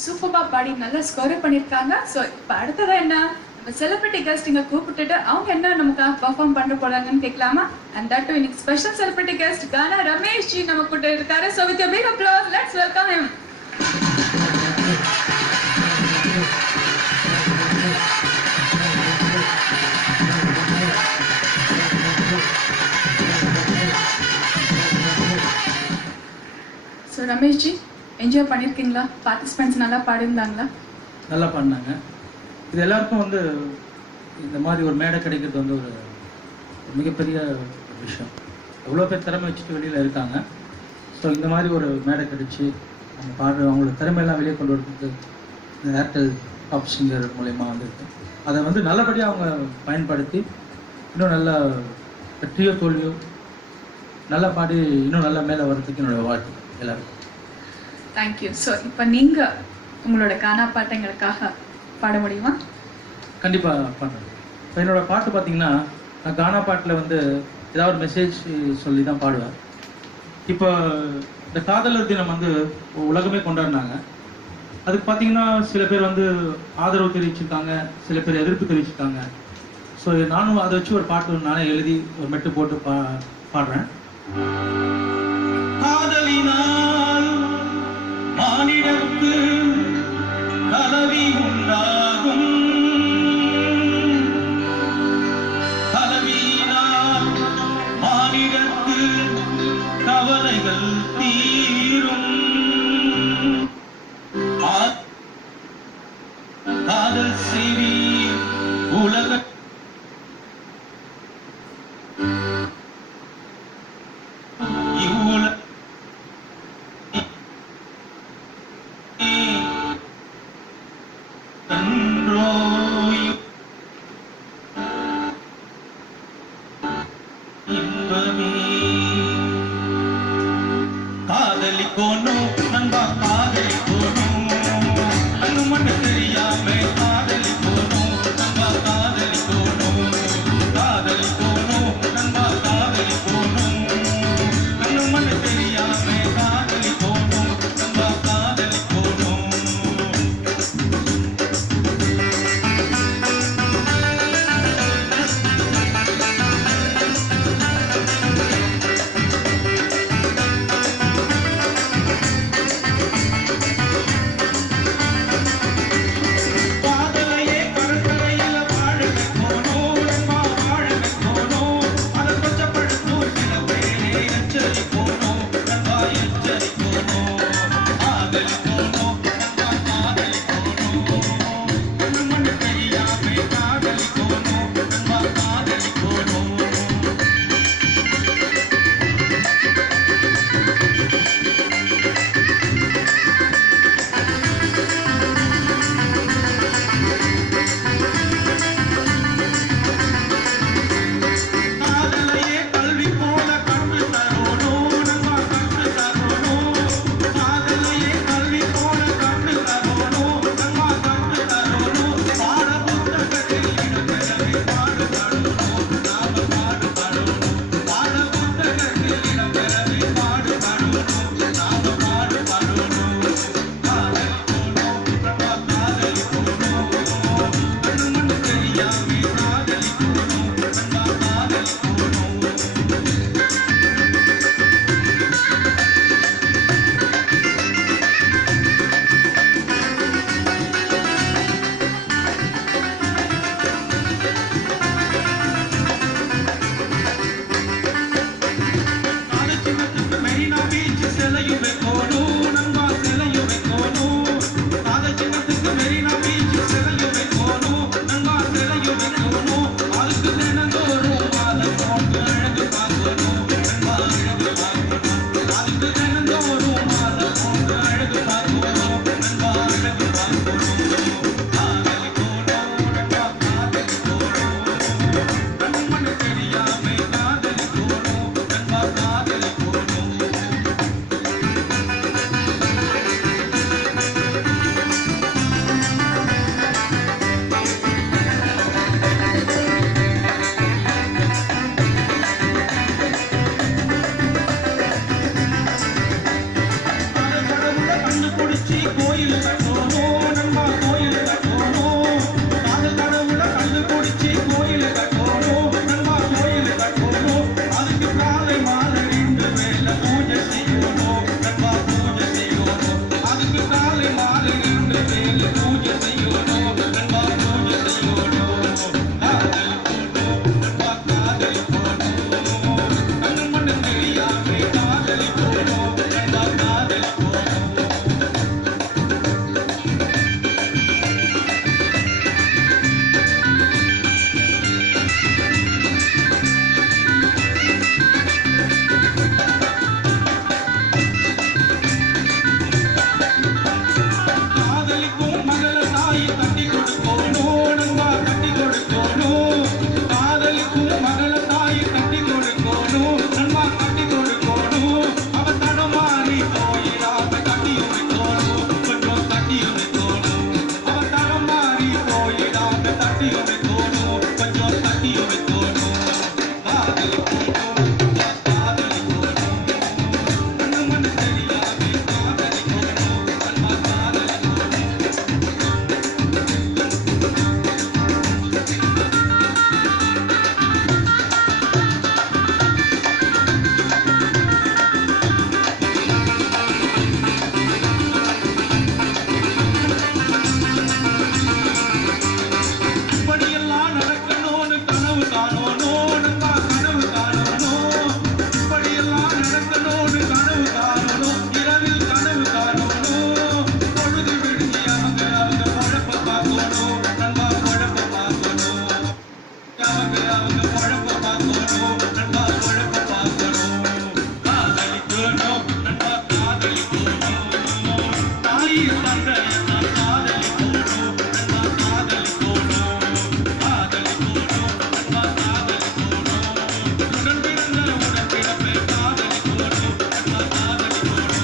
சூப்பரா பாடி நல்லா ஸ்கோர் பண்ணிருக்காங்க. சோ இப்ப அடுத்ததா என்ன, நம்ம செலிபிரிட்டி கெஸ்ட் இங்க கூப்பிட்டுட்டு அவங்க என்ன நமக்காக பெர்ஃபார்ம் பண்ண போறாங்கன்னு கேட்கலாமா? And that too இன்னைக்கு ஸ்பெஷல் செலிபிரிட்டி கெஸ்ட் கானா ரமேஷ் ஜி நம்ம கூட இருக்காரு. So with your big applause, let's welcome him. So Ramesh G enjoy பண்ணிருக்கீங்களா? பார்ட்டிசிபென்ட்ஸ் நல்லா பாடிருந்தாங்களா? நல்லா பாடினாங்க. இது எல்லாருக்கும் வந்து இந்த மாதிரி ஒரு மேடை கிடைக்கிறது வந்து ஒரு மிகப்பெரிய விஷயம். எவ்வளோ பேர் திறமை வச்சுட்டு வெளியில் இருக்காங்க. ஸோ இந்த மாதிரி ஒரு மேடை கிடைச்சி அவங்க பாடுற அவங்களோட திறமையெல்லாம் வெளியே கொண்டு வரதுக்கு இந்த ஏர்டெல் டாப் சிங்கர் மூலயமா வந்துருக்கு. அதை வந்து நல்லபடியாக அவங்க பயன்படுத்தி இன்னும் நல்லா வெற்றியோ தோல்வியோ நல்லா பாடி இன்னும் நல்லா மேலே வர்றதுக்கு என்னோடய வாழ்க்கை எல்லாருக்கும். தேங்க்யூ. ஸோ இப்போ நீங்கள் உங்களோட கானா பாட்டை எங்களுக்காக பாட முடியுமா? கண்டிப்பாக பாடுறேன். இப்போ என்னோடய பாட்டு பார்த்தீங்கன்னா, நான் கானா பாட்டில் வந்து ஏதாவது ஒரு மெசேஜ் சொல்லி தான் பாடுவேன். இப்போ இந்த காதலர் தினம் வந்து உலகமே கொண்டாடினாங்க. அதுக்கு பார்த்தீங்கன்னா சில பேர் வந்து ஆதரவு தெரிவிச்சிருக்காங்க, சில பேர் எதிர்ப்பு தெரிவிச்சிருக்காங்க. ஸோ நானும் அதை வச்சு ஒரு பாட்டு நானே எழுதி ஒரு மெட்டு போட்டு பாடுறேன். காதலினால் மானிடருக்கு கலவி உண்டாகும், கலவியினால் மானிடருக்கு கவலைகள் தீரும். காதல் செய்தி